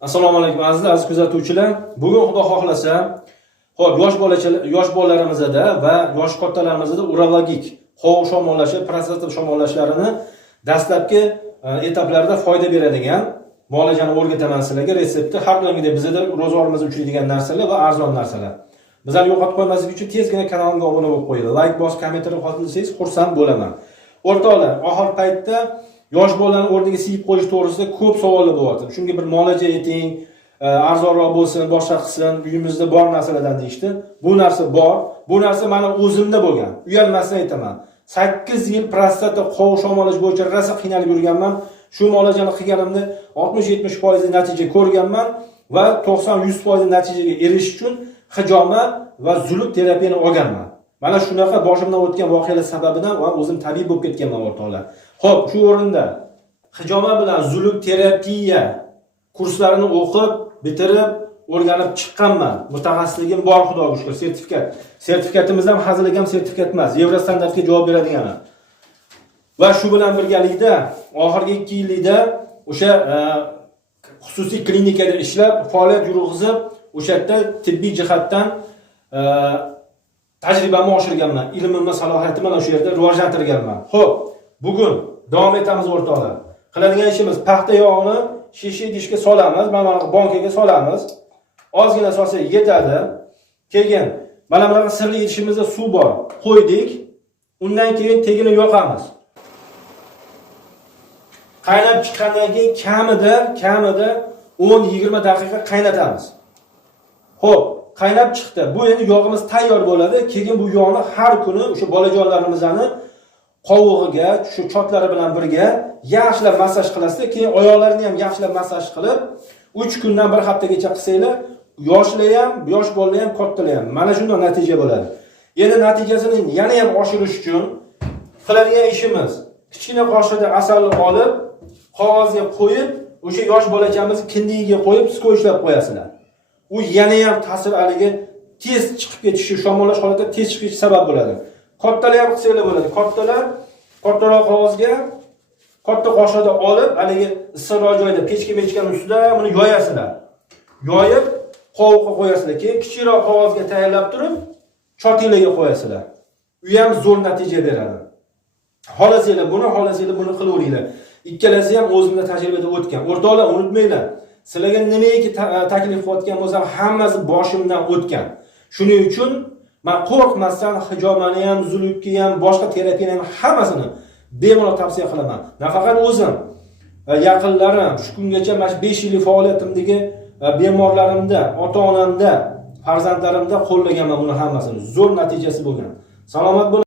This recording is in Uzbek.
Assalomu alaykum aziz aziz kuzatuvchilar. Bugun xudo xohlasa, hop yosh bolachalar, yosh bolalarimizda va yosh kattalarimizda urologik qovuq shamollashi, prostata shamollashlarini dastlabki e, etaplarda etaplarida foyda beradigan muolajani o'rgataman sizlarga retsepti har doimgidek bizada ro'zg'orimiz uchraydigan narsalar va arzon narsalar. Bizlarni yo'qotib qo'ymaslik uchun tezgina kanalimga obuna bo'lib qo'yinglar. Like bos, kommentariy qoldirsangiz xursand bo'laman. O'rtoqlar, oxir paytda yosh bolani o'rniga siyib qo'yish to'g'risida ko'p savollar bo'lyapti. Shunga bir muolaja eting, e, arzonroq bo'lsin, boshqa qilsin, uyimizda bor narsalardan deyishdi. Bu narsa bor. Bu narsa mana o'zimda bo'lgan. Uyalmasdan aytaman. 8 yil prostata qovush omalash bo'yicha rosa qiynalib yurganman. Shu muolajani qilganimda 60-70% natija ko'rganman va 90-100% natijaga erishish uchun hijoma va zuluk terapiyani olganman. Mana shunaqa boshimdan o'tgan voqealar sababidan va o'zim tabiiy bo'lib ketganman o'rtoqlar. Xo'p, shu o'rinda hijoma bilan zuluk terapiya kurslarini o'qib, bitirib, o'rganib chiqqanman. Mutaxassisligim bor, xudoga shukr, sertifikat. Sertifikatimiz ham hazillik ham sertifikat emas, Yevro standartga javob beradigani. Va shu bilan birgalikda oxirgi 2 yillikda o'sha e, xususiy klinikada ishlab, faoliyat yurg'izib, o'sha yerda tibbiy jihatdan e, tajribamni oshirganman, ilmimni salohiyatimni mana shu yerda rivojlantirganman. Xo'p, bugun davom etamiz o'rtoqlar. Qiladigan ishimiz paxta yog'ini shisha idishga solamiz, mana bunaqa bankaga solamiz. Ozgina solsak yetadi. Keyin mana bunaqa sirli idishimizda suv bor, qo'ydik. Undan keyin tegini yoqamiz. Qaynab chiqqandan keyin kamida, kamida 10-20 daqiqa qaynatamiz. Xo'p, qaynab chiqdi. Bu endi yog'imiz tayyor bo'ladi. Keyin bu yog'ni har kuni o'sha bolajonlarimizni qovog'iga shu chotlari bilan birga yaxshilab massaj qilasizlar. Keyin oyoqlarini ham yaxshilab massaj qilib, 3 kundan bir haftagacha qilsanglar, yoshlar ham, yosh bolalar ham, kattalar ham mana shunda natija bo'ladi. Endi natijasini yana ham oshirish uchun qiladigan ishimiz kichkina qoshiqda asalni olib, qog'ozga qo'yib, o'sha yosh bolachamizni kindigiga qo'yib, skoyshlab qo'yasizlar. u yana ham ta'sir haligi tez chiqib ketishi, shamollash holatda tez chiqishi sabab bo'ladi. Kattalar ham qilsanglar bo'ladi. Kattalar kattaroq qog'ozga katta qoshiqda olib, haligi issiqroq joyda pechka mechkani ustida buni yoyasizlar. Yoyib qovuqqa qo'yasizlar. Keyin kichikroq qog'ozga tayyorlab turib, chotinglarga qo'yasizlar. U ham zo'r natija beradi. Xohlasanglar buni, xohlasanglar buni qilaveringlar. Ikkalasi ham o'zimda tajribada o'tgan. O'rtoqlar, unutmanglar. Sizlarga nimaiki taklif qilayotgan bo'lsam, hammasi boshimdan o'tgan. Shuning uchun man qo'rqmasdan hijomani ham, zulukni ham, boshqa terapiyani ham hammasini bemalol tavsiya qilaman. Nafaqat o'zim, yaqinlarim, shu kungacha mana 5 yillik faoliyatimdagi bemorlarimda, ota-onamda, farzandlarimda qo'llaganman buni hammasini. Zo'r natijasi bo'lgan. Salomat bo'ling.